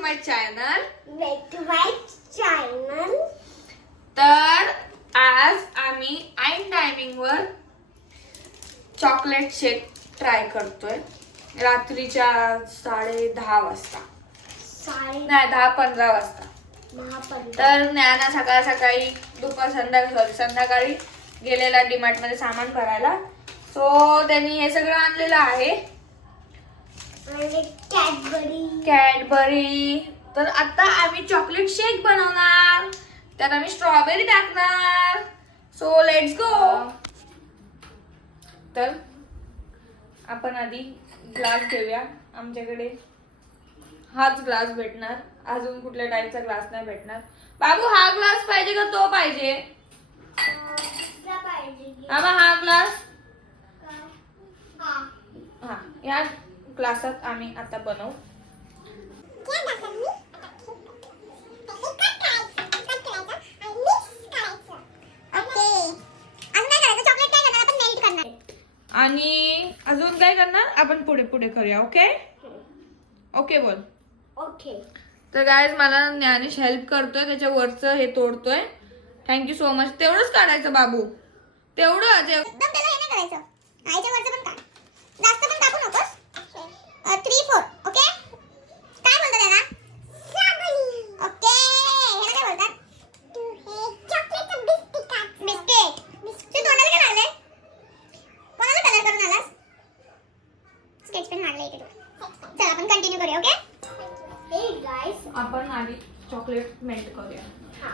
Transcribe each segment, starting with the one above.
My channel. Back to my channel. तर आज आम्ही ऐन टायमिंग वर चॉकलेट शेक ट्राय करतोय. रात्रीच्या 10:30 वाजता, नाही 10:15 वाजता. तर ज्ञाना सकाळी दुपार संध्याकाळी गेलेला डीमार्ट मध्ये सामान भरायला. सो त्यांनी हे सगळं आणलेलं आहे, कॅडबरी. तर आता आम्ही चॉकलेट शेक बनवणार, त्यात आम्ही स्ट्रॉबेरी टाकणार. So let's go. तर आपण आधी ग्लास घेऊया. आमच्याकडे हाच ग्लास भेटणार, अजून कुठल्या टाईपचा ग्लास नाही भेटणार. बाबू हा ग्लास पाहिजे का तो पाहिजे? बाबा हा ग्लास. हा, या ग्लासात आम्ही आता बनवू. आणि अजून काय करणार आपण? पुढे करूया. ओके ओके बोल. ओके. तर गाइस मला ज्ञानेश हेल्प करतोय, त्याच्या वरचं हे तोडतोय. Thank you so much. तेवढंच काढायचं बाबू, तेवढं एकदम त्याला हे नाही करायचं. आईच्या वरचं पण काढ, जास्त पण कापू नकोस. 3-4. ओके. काय बोलतात याला? ओके. ह्याला काय बोलतात? बिस्किट. तू तोंडाला काय लागले? कोणाला कलर करून आलास? स्केच पेन मारले इकडे. चल आपण कंटिन्यू करूया. ओके. हे गाइस, आपण आधी चॉकलेट मेल्ट करूया. हा,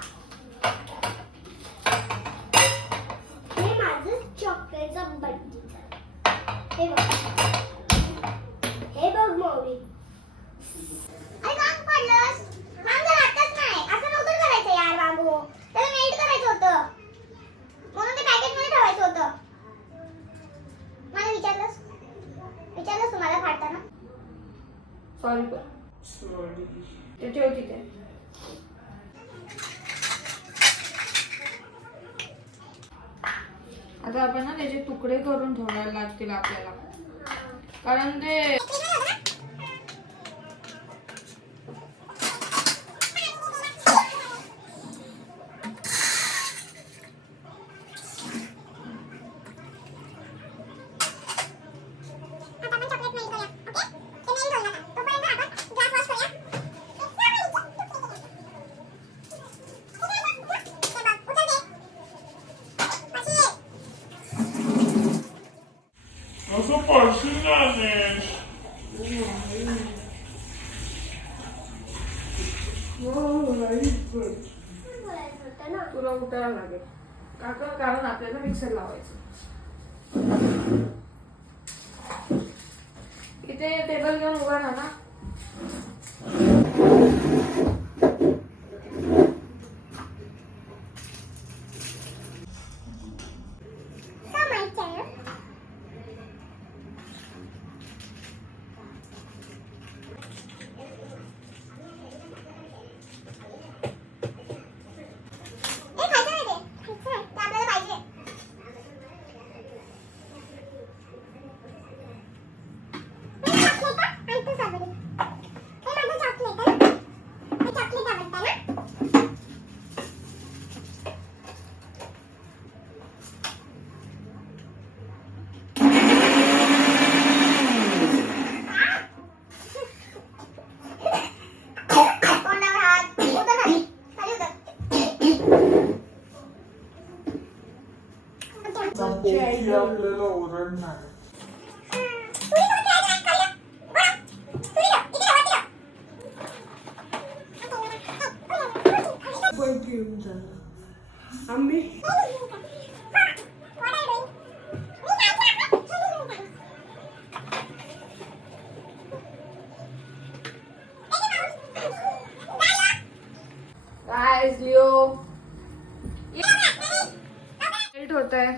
हे माझं चॉकलेटचं बंडल. हे बघ, हे बघ मौली. अरे काम पडलंस? काम जर आताच नाही, असं नव्हतं करायचं यार बाबू. त्याला मेल्ट करायचं होतं, म्हणून ते पॅकेटमध्ये ठेवायचं होतं. मला विचारलंस तुम्हाला फाडताना? सॉरी ते ठेव तिथे. आता आपण ना त्याचे तुकडे करून ठेवायला लागतील आपल्याला, कारण ते असं पडशील ज्ञानेश. तुला उठायला लागेल काका, कारण आपल्याला मिक्सर लावायचं. इथे टेबल घेऊन उभा राहा ना. आपल्याला ओरडणार. आम्ही गाइस लिओ मेल्ट होत आहे.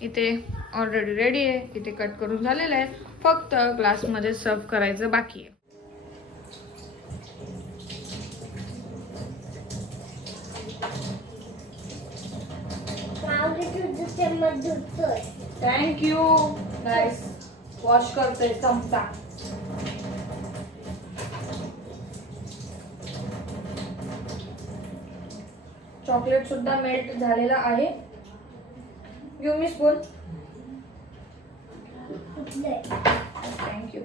इथे ऑलरेडी रेडी आहे, इथे कट करून झालेलं आहे, फक्त ग्लास मध्ये सर्व करायचं बाकी आहे. Thank you guys. वॉश करतोय चमचा. चॉकलेट सुद्धा मेल्ट झालेला आहे. Give me spoon. Thank you.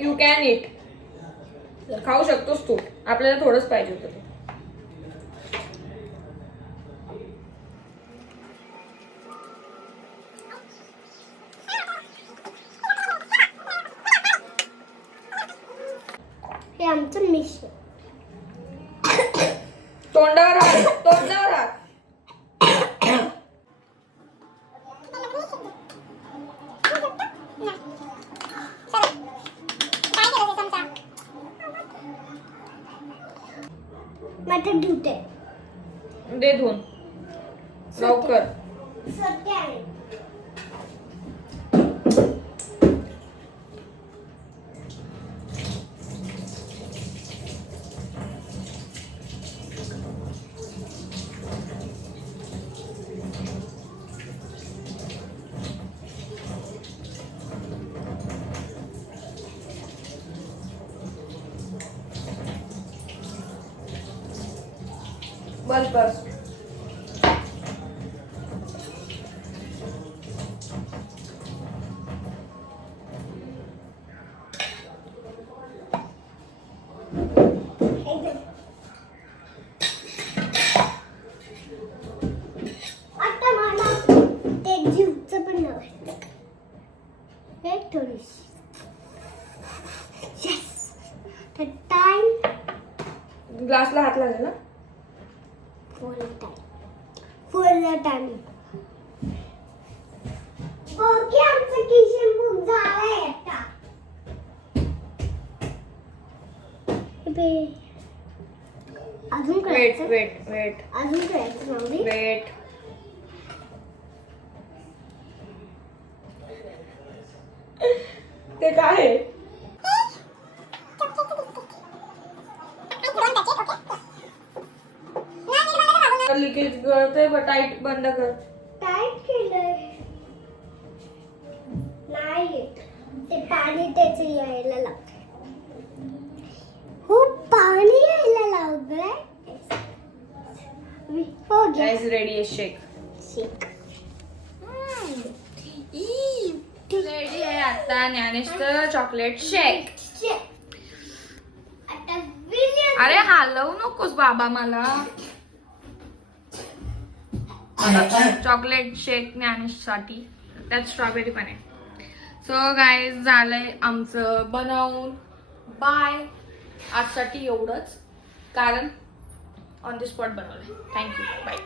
You can it. खाऊ शकतोस तू. आपल्याला थोडंच पाहिजे होतं ते. हे आमचं मिश्रण. तोंडावर हात. तोंडावर हात. मटण धुते. दे धुवून लवकर. सत्य आहे. बस बस. आता मला ते जीवचं पण नाव आहे. हे थोडीशी. येस. तर टाइम ग्लासला हात लागेल ना. फुल टाइम. ओके आमचं किचन बुक झालंय आता. अजून वेट करायचं. वेट वेट अजून करायचं नवरी. वेट. ते काय आहे? लिकेज गळतंय. टाईट बंद कर. टाईट केलंय. नाही येत. ते पाणी त्याचं यायला लागतंय. हो पाणी यायला लागलंय. हो घ्या. गाइस रेडी आहे शेक. शेक. रेडी आहे आता ज्ञानेशचं चॉकलेट शेक. आता विलियम. अरे हलवू नकोस बाबा मला. चॉकलेट शेक ज्ञानेशसाठी. त्यात स्ट्रॉबेरी पण आहे. सो गाईज झालंय आमचं बनवून. बाय. आजसाठी एवढंच, कारण ऑन द स्पॉट बनवलंय. थँक्यू. बाय.